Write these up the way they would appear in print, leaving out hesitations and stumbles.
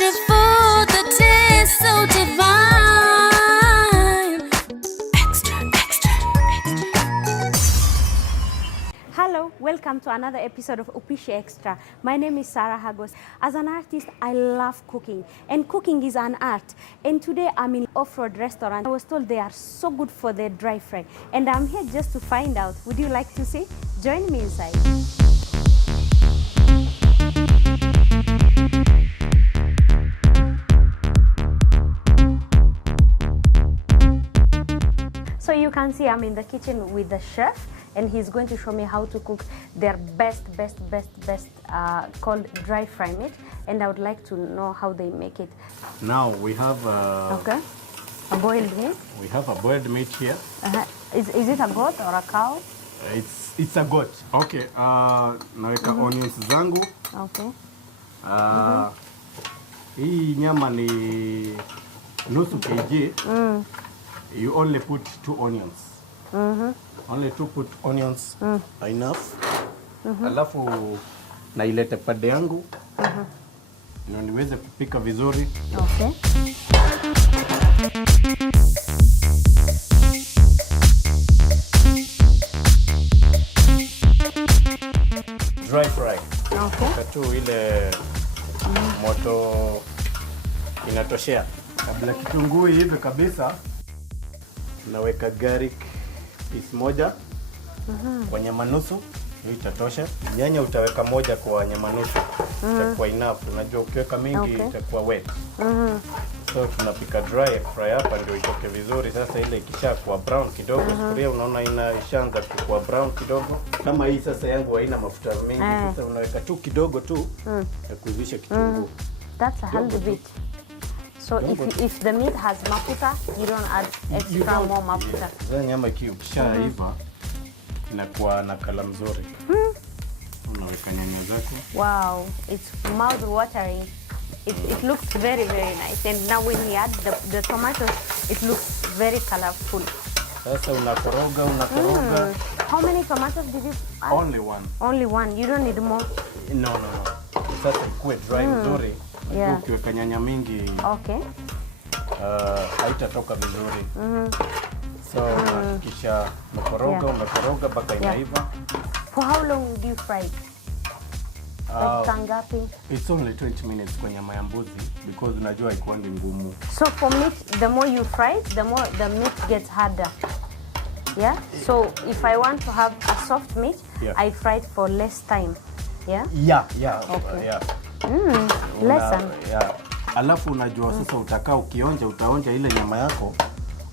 Extra food, the taste so divine. Extra, extra, extra. Hello, welcome to another episode of Upishi Extra. My name is Sarah Hagos. As an artist, I love cooking, and cooking is an art. And today I'm in off-road restaurant. I was told they are so good for their dry fry, and I'm here just to find out. Would you like to see? Join me inside. So you can see I'm in the kitchen with the chef, and he's going to show me how to cook their best called dry fry meat, and I would like to know how they make it. Now we have Okay, a boiled meat. we have a boiled meat here. Is it a goat or a cow? It's a goat. Okay, naweka onions zangu. Okay. Hii nyama ni nusu kg. You only put 2 onions. Only put onions enough. Alafu nailete pade yangu na niweze kupika vizuri. Okay. Dry fry. Okay. Katu ile moto inatoshea. Kabla kitunguu hivi kabisa, naweka garlic piece moja kwa nyama nusu, hii itatosha. Nyanya utaweka moja kwa nyama nusu, itakuwa enough. Unajua ukiweka mingi itakuwa wet. So tunapika dry fry hapa ndio itoke vizuri. Sasa ile ikishakuwa brown kidogo, sufuria unaona ishaanza kuwa brown kidogo. Kama hii sasa yangu haina mafuta mengi, sasa unaweka tu kidogo tu ya kuivisha kitunguu. That's a healthy bit. So if the meat has mafuta, you don't add extra more mafuta. Sasa nyama ikishaiva inakuwa na kala mzuri. Unaweka nyanya zako. Wow, it's mouth watering. It looks very nice, and now when we add the tomatoes, it looks very colorful. Sasa unakoroga. How many tomatoes did you add? Only one. Only one. You don't need more. No. Sasa ikuwe dry mzuri. Yeah. Ukiweka nyanya mingi Okay. haitatoka vizuri. So kisha umekoroga mpaka inaiva. For how long do you fry it? Dakika ngapi? It's only 20 minutes kwa nyama ya mbuzi because unajua haikuangi ngumu. So for meat, the more you fry it, the more the meat gets harder. Yeah? So if I want to have a soft meat, I fry it for less time. Yeah? Yeah. Okay. Yeah. Lesson. Yeah. Alafu unajua sasa utakaa utaonja ile nyama yako,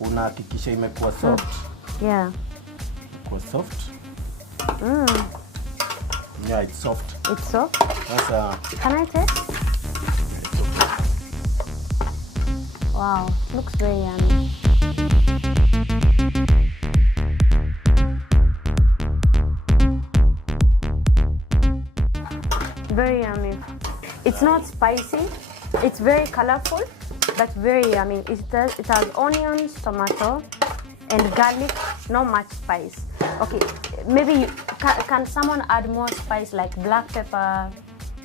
unahakikisha imekuwa soft. Yeah. Kwa soft. Yeah, it's soft. It's soft? Sasa can I taste? Wow, looks very yummy. Very yummy. It's not spicy. It's very colorful, but very yummy. It has onions, tomato, and garlic. Not much spice. Okay, maybe can someone add more spice like black pepper?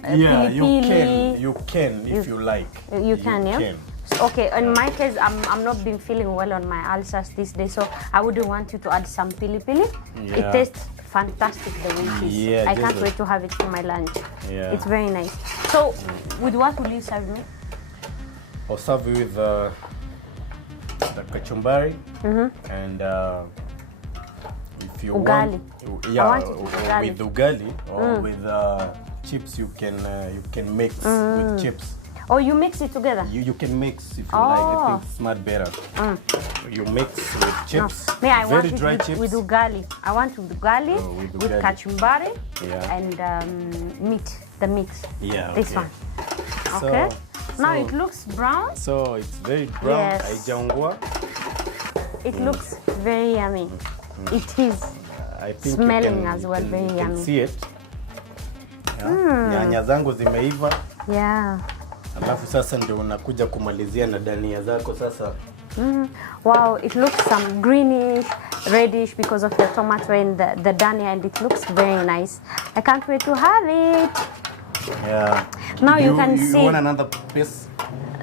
Yeah, pili-pili? you can if you like. You can, yeah. So, okay, in my case, I'm not been feeling well on my ulcers these days, so I wouldn't want you to add some pili-pili. Yeah. It tastes fantastic the way it is. Yeah, I can't wait to have it for my lunch. Yeah. It's very nice. So, with what will you serve me? I'll serve you with the kachumbari and if you ugali. With ugali or with chips you can mix with chips. Oh, you mix it together? You can mix if you like. It smart better. You mix with chips. No. I very want dry it chips. with ugali. I want with ugali, with kachumbari, and meat. The mix. Yeah. This one. Okay. Now it looks brown. So it's very brown. Yes. Haijaungua. It looks very yummy. It is. I think smelling as well very you yummy. can see it. Nyanya zangu zimeiva. Yeah. Alafu sasa ndio unakuja kumalizia na dania zako sasa. Wow, it looks some greenish, reddish because of the tomato and the dania, and it looks very nice. I can't wait to have it. Yeah. Now you can see. You want another piece?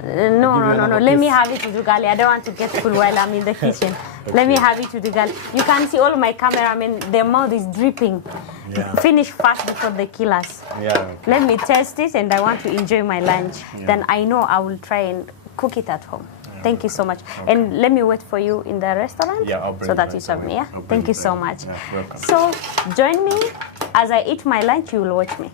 No. Let me have it with Ugali. I don't want to get full while I'm in the kitchen. Okay. Let me have it with Ugali. You can see all my cameramen, their mouth is dripping. Yeah. Finish fast before they kill us. Yeah. Okay. Let me test it, and I want to enjoy my lunch. Yeah. Then I know I will try and cook it at home. Yeah. Thank you so much. Okay. And let me wait for you in the restaurant. Yeah, I'll bring so that you serve me. Yeah. Thank you so much. Yeah, welcome. So join me as I eat my lunch. You will watch me.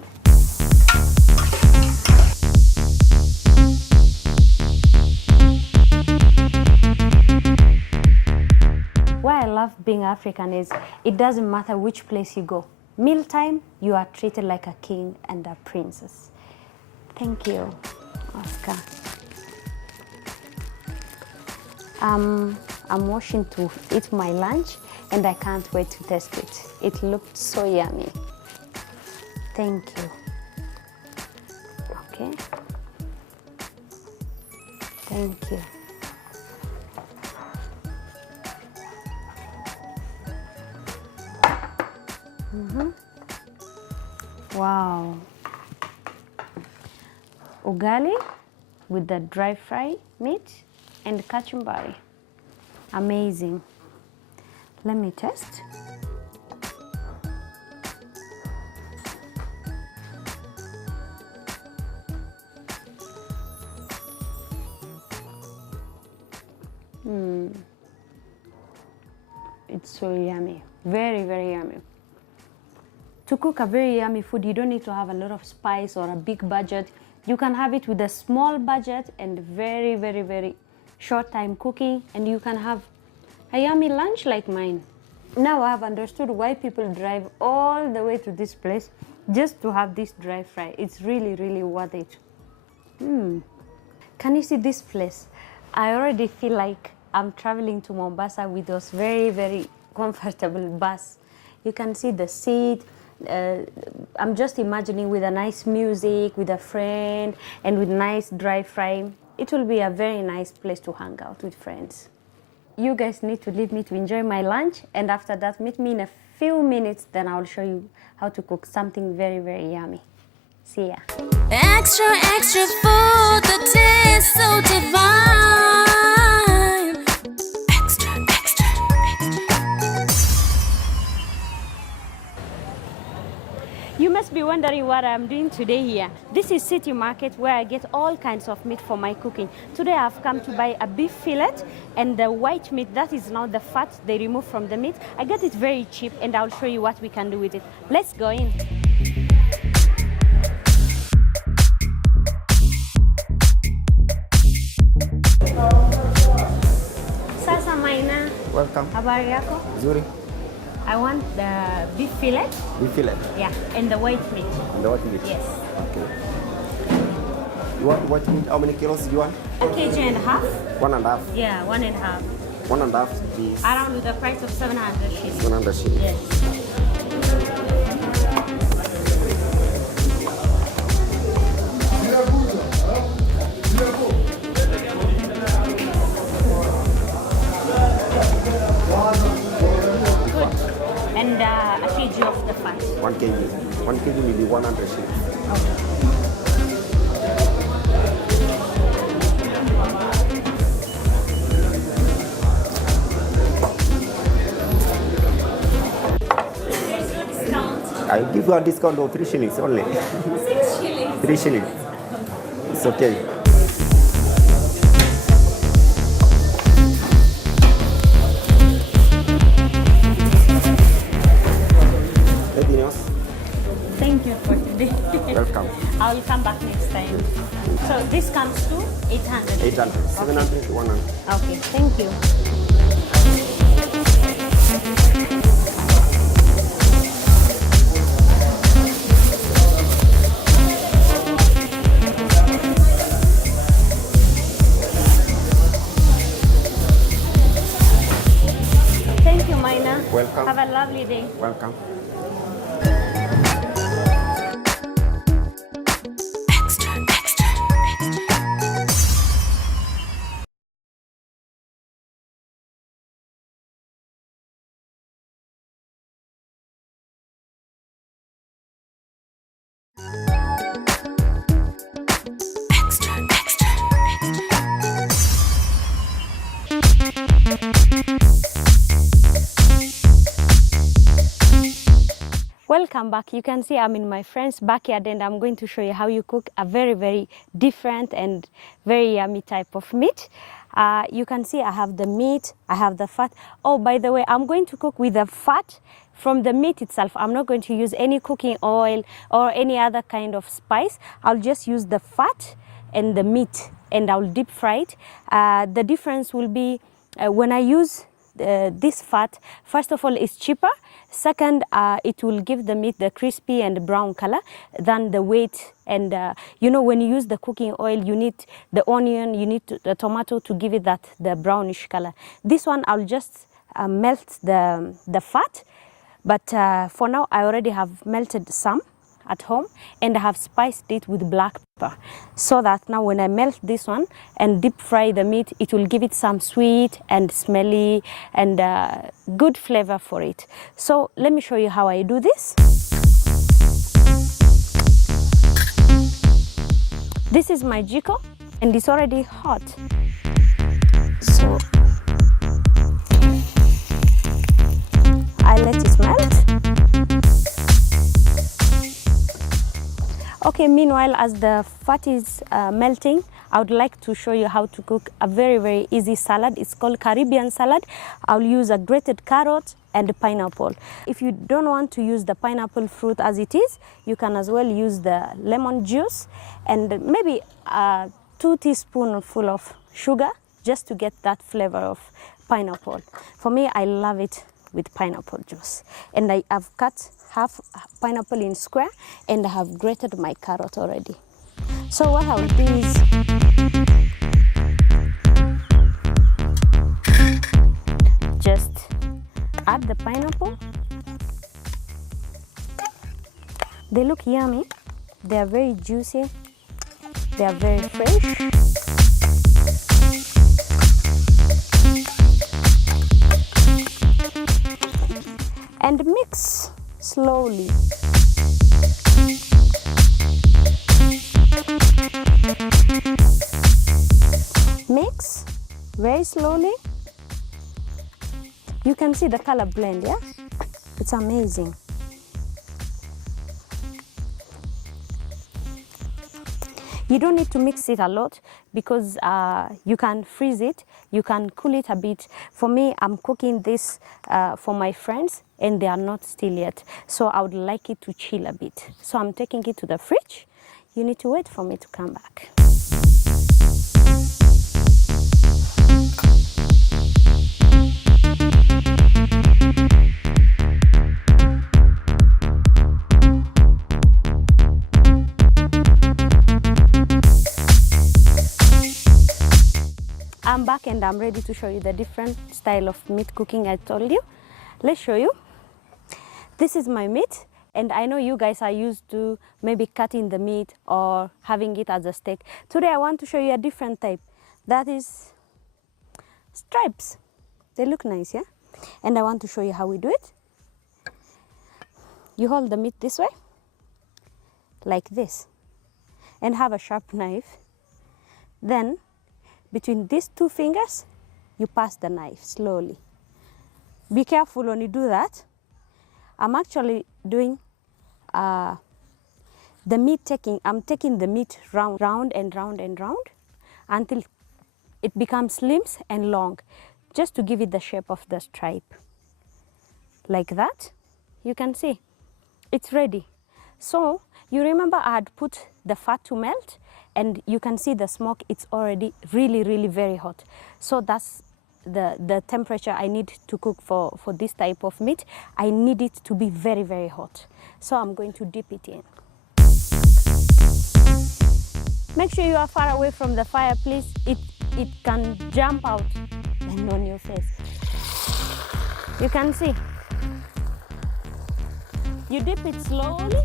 Why I love being African is it doesn't matter which place you go. Mealtime, you are treated like a king and a princess. Thank you, Oscar. I'm washing to eat my lunch, and I can't wait to taste it. It looked so yummy. Thank you. Okay. Thank you. Wow. Ugali with the dry fry meat and kachumbari. Amazing. Let me test. It's so yummy. Very, very yummy. To cook a very yummy food, you don't need to have a lot of spice or a big budget. You can have it with a small budget and very, very, very short time cooking, and you can have a yummy lunch like mine. Now I have understood why people drive all the way to this place just to have this dry fry. It's really, really worth it. Can you see this place? I already feel like I'm traveling to Mombasa with those very, very comfortable bus. You can see the seat. I'm just imagining with a nice music, with a friend, and with nice dry fry. It will be a very nice place to hang out with friends. You guys need to leave me to enjoy my lunch, and after that, meet me in a few minutes, then I'll show you how to cook something very, very yummy. See ya. Extra, extra food, the taste so divine. Extra, extra, extra. You must be wondering what I'm doing today here. This is City Market, where I get all kinds of meat for my cooking. Today I've come to buy a beef fillet, and the white meat, that is now the fat they remove from the meat. I get it very cheap, and I'll show you what we can do with it. Let's go in. Sasa Maina. Welcome. Habari yako? Zuri. I want the beef fillet. Beef fillet. Yeah, and the white meat. And the white meat. Yes. Okay. You want white meat? How many kilos do you want? A kg and a half. 1.5. Yeah, 1.5. 1.5 beef. Around with the price of 700 shillings. 700 shillings. Yes. Good. And a kg of the fat. 1 kg. 1 kg will be 100 shillings. Okay. I'll give you a discount of 3 shillings only. 6 shillings. 3 shillings. It's okay. Anything else? Thank you for today. Welcome. I will come back next time. So this comes to 800. 800. 700 to 100. Okay, thank you. Thank you, Maina. Welcome. Have a lovely day. Welcome. Extra, extra, extra. Welcome back. You can see I'm in my friend's backyard and I'm going to show you how you cook a very, very different and very yummy type of meat. You can see I have the meat, I have the fat. Oh, by the way, I'm going to cook with the fat from the meat itself. I'm not going to use any cooking oil or any other kind of spice. I'll just use the fat and the meat and I'll deep fry it. The difference will be when I use this fat, first of all, it's cheaper. Second, it will give the meat the crispy and brown color than the weight. And you know, when you use the cooking oil, you need the onion, you need the tomato to give it the brownish color. This one, I'll just melt the fat. But for now, I already have melted some at home and I have spiced it with black pepper, so that now when I melt this one and deep fry the meat, it will give it some sweet and smelly and good flavor for it. So let me show you how I do this. This is my jiko and it's already hot. So I let it melt. Okay, meanwhile, as the fat is melting, I would like to show you how to cook a very, very easy salad. It's called Caribbean salad. I'll use a grated carrot and a pineapple. If you don't want to use the pineapple fruit as it is, you can as well use the lemon juice and maybe 2 teaspoonfuls of sugar just to get that flavor of pineapple. For me, I love it with pineapple juice. And I have cut half pineapple in square and I have grated my carrot already. So what I'll do is just add the pineapple. They look yummy. They are very juicy. They are very fresh. And mix slowly. Mix very slowly. You can see the color blend, yeah? It's amazing. You don't need to mix it a lot because you can freeze it, you can cool it a bit. For me, I'm cooking this for my friends and they are not still yet. So I would like it to chill a bit. So I'm taking it to the fridge. You need to wait for me to come back. I'm back and I'm ready to show you the different style of meat cooking I told you. Let's show you. This is my meat and I know you guys are used to maybe cutting the meat or having it as a steak. Today I want to show you a different type. That is stripes. They look nice, yeah? And I want to show you how we do it. You hold the meat this way, like this, and have a sharp knife. Then between these 2 fingers, you pass the knife slowly. Be careful when you do that. I'm actually doing I'm taking the meat round and round and round until it becomes slim and long, just to give it the shape of the stripe. Like that, you can see it's ready. So you remember I had put the fat to melt and you can see the smoke, it's already really, really very hot. So that's the temperature I need to cook for this type of meat. I need it to be very, very hot. So I'm going to dip it in. Make sure you are far away from the fire, please. It can jump out and on your face. You can see. You dip it slowly.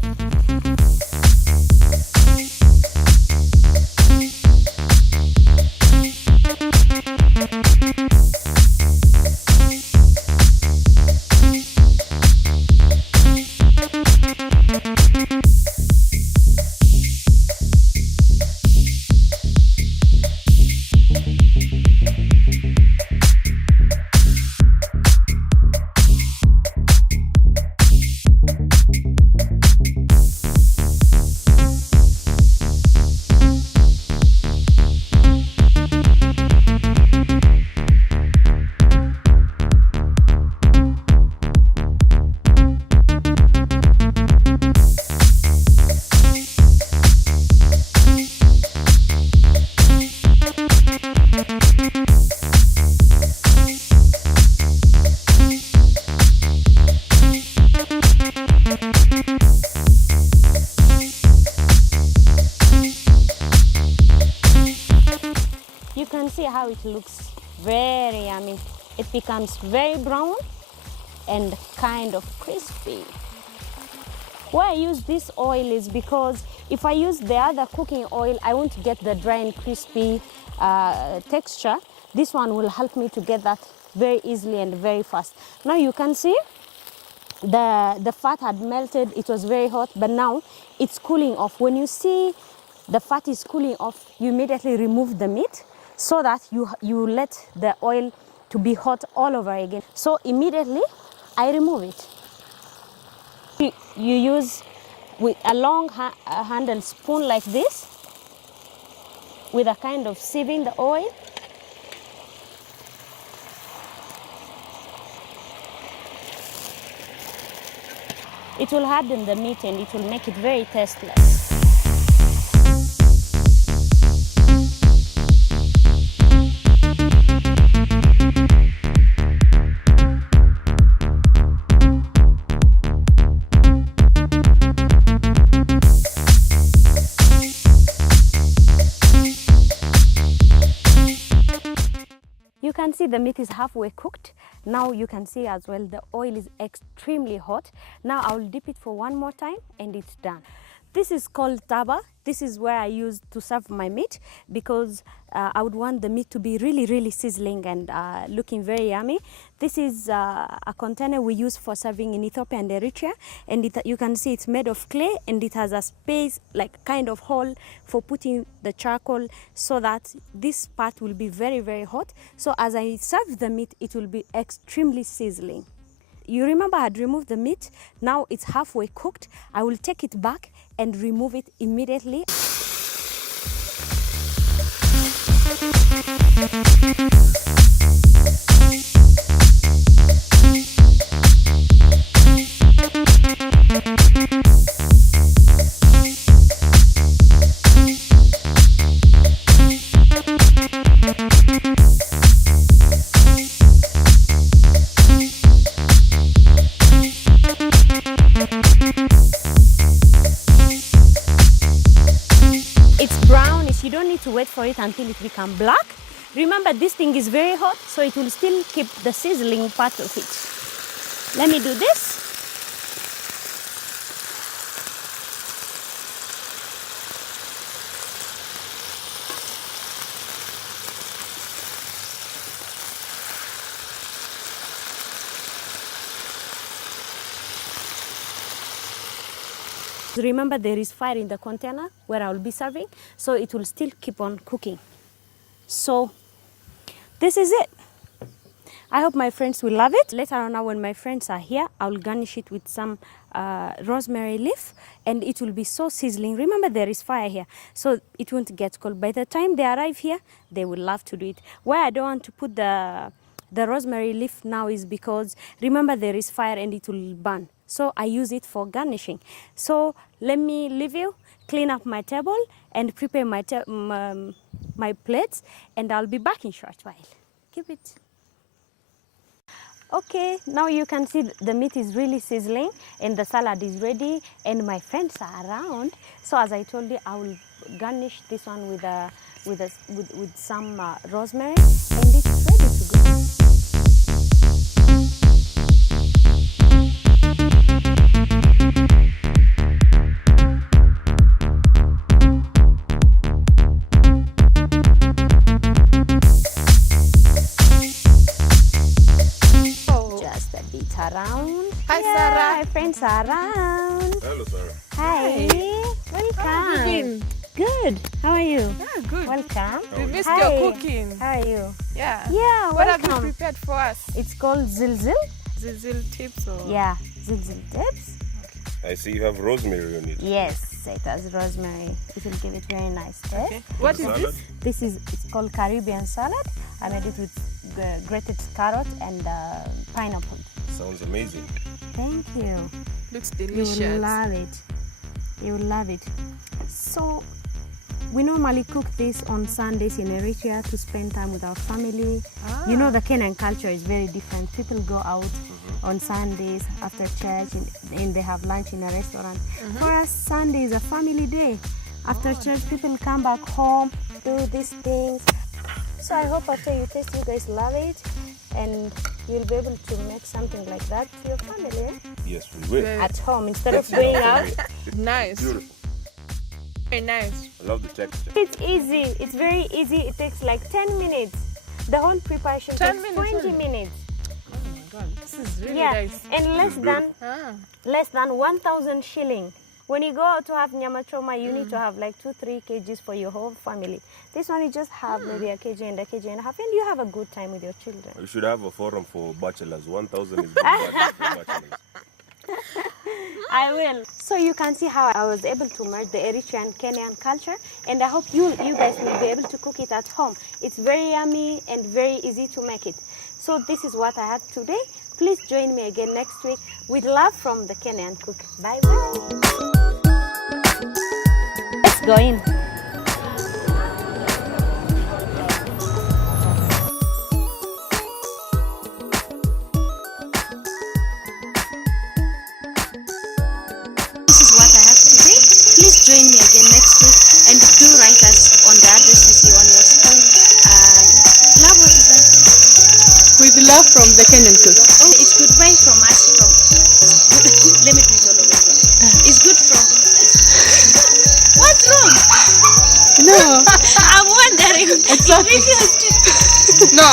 can see how it looks very yummy. It becomes very brown and kind of crispy. Why I use this oil is because if I use the other cooking oil, I won't get the dry and crispy texture. This one will help me to get that very easily and very fast. Now you can see the fat had melted. It was very hot, but now it's cooling off. When you see the fat is cooling off, you immediately remove the meat so that you let the oil to be hot all over again. So immediately I remove it. You use with a long handled spoon like this with a kind of sieving the oil. It will harden the meat and it will make it very tasteless. You can see the meat is halfway cooked. Now you can see as well the oil is extremely hot. Now I will dip it for one more time and it's done. This is called taba. This is where I use to serve my meat because I would want the meat to be really sizzling and looking very yummy. This is a container we use for serving in Ethiopia and Eritrea, and you can see it's made of clay and it has a space like kind of hole for putting the charcoal so that this part will be very hot. So as I serve the meat, it will be extremely sizzling. You remember I had removed the meat. Now it's halfway cooked. I will take it back and remove it immediately. You don't need to wait for it until it becomes black. Remember, this thing is very hot, so it will still keep the sizzling part of it. Let me do this. Remember, there is fire in the container where I will be serving, so it will still keep on cooking. So this is it. I hope my friends will love it. Later on, now when my friends are here, I will garnish it with some rosemary leaf, and it will be so sizzling. Remember, there is fire here, so it won't get cold. By the time they arrive here, they will love to do it. Why I don't want to put the rosemary leaf now is because, remember, there is fire and it will burn. So I use it for garnishing. So let me leave you, clean up my table and prepare my plates, and I'll be back in short while. Keep it. Okay, now you can see the meat is really sizzling and the salad is ready and my friends are around. So as I told you, I will garnish this one with some rosemary, and it's ready to go. Around. Hi, Sarah. My friends are around. Hello, Sarah. Hi. Welcome. How have you been? Good. How are you? Yeah, good. Welcome. We missed Hi. your cooking. How are you? Yeah. Yeah, What have you welcome. prepared for us? It's called zilzil. Zilzil tips or? Yeah, zilzil tips. I see you have rosemary on it. Yes, it has rosemary. It will give it very nice taste. Okay. What is Salad? this? It's called Caribbean salad. I made it with grated carrot and pineapple. Sounds amazing. Thank you. Looks You delicious. will love it. You will love it. So we normally cook this on Sundays in Eritrea to spend time with our family. You know, the Kenyan culture is very different. People go out on Sundays after church and they have lunch in a restaurant. For us, Sunday is a family day. After church, people come back home, do these things. So I hope after you taste, you guys love it, and you'll be able to make something like that to your family, eh? Yes, we will. At home instead of going out. Nice. Beautiful. Very nice. I love the texture. It's easy. It's very easy. It takes like 10 minutes. The whole preparation 10 takes minutes 20 only? minutes. Oh my god, this is really Yeah, nice. and less than 1,000 shilling. When you go out to have nyama choma, you need to have like 2-3 kgs for your whole family. This one you just have maybe a kg and a kg and a half, and you have a good time with your children. You should have a forum for bachelors. 1,000 is the budget for bachelors. I will. So you can see how I was able to merge the Eritrean Kenyan culture, and I hope you guys will be able to cook it at home. It's very yummy and very easy to make it. So this is what I had today. Please join me again next week with love from the Kenyan cook. Bye bye. Let's go in. This is what I have today. Please join me again next week, and do write us on the address you see on your screen. Love, what is that? With love from the Kenyan cook. Oh, it's goodbye from us. Let me do it all over again. It's good from. What's wrong? No, I'm wondering. it's okay. No.